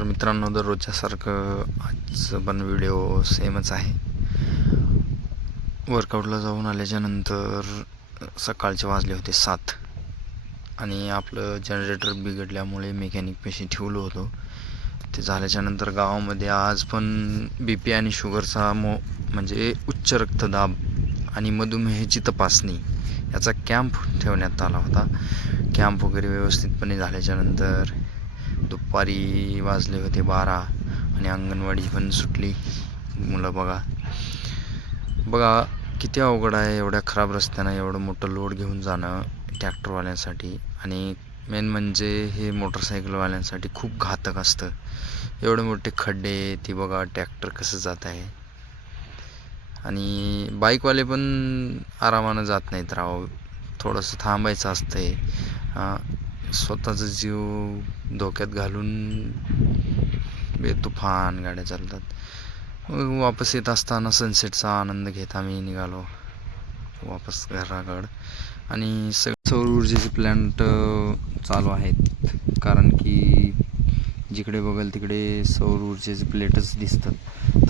तर मित्रांनो, दररोजच्यासारखं आज पण व्हिडिओ सेमच आहे. वर्कआउटला जाऊन आल्याच्यानंतर सकाळचे वाजले होते 7 आणि आपलं जनरेटर बिघडल्यामुळे मेकॅनिकपाशी ठेवलं होतं. ते झाल्याच्यानंतर गावामध्ये आज पण BP आणि शुगरचा म्हणजे उच्च रक्तदाब आणि मधुमेहाची तपासणी याचा कॅम्प ठेवण्यात आला होता. कॅम्प वगैरे व्यवस्थितपणे झाल्याच्यानंतर दुपारी वाजले होते 12 आणि अंगणवाडी पण सुटली. मुलं बघा किती अवघड आहे एवढ्या खराब रस्त्यानं एवढं मोठं लोड घेऊन जाणं ट्रॅक्टरवाल्यांसाठी. आणि मेन म्हणजे हे मोटरसायकलवाल्यांसाठी खूप घातक असतं. एवढे मोठे खड्डे, ती बघा ट्रॅक्टर कसं जात आहे. आणि बाईकवाले पण आरामानं जात नाहीत राव, थोडंसं थांबायचं असतंय. स्वतःचा जीव धोक्यात घालून बेतुफान गाड्या चालतात. वापस येत असताना सनसेटचा आनंद घेत आम्ही निघालो वापस घराकडं. आणि सौर ऊर्जेचे प्लॅन्ट चालू आहेत, कारण की जिकडे बघेल तिकडे सौर ऊर्जेचे प्लेटच दिसतात.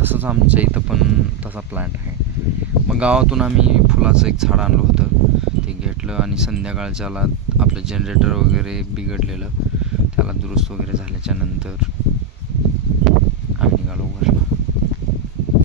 तसंच आमच्या इथं पण तसा प्लॅन्ट आहे. मग गावातून आम्ही फुलाचं एक झाड आणलं होतं, ते घेतलं आणि संध्याकाळच्याला आपलं जनरेटर वगैरे बिघडलेलं त्याला दुरुस्त वगैरे झाल्याच्यानंतर आम्ही निघालो घरला.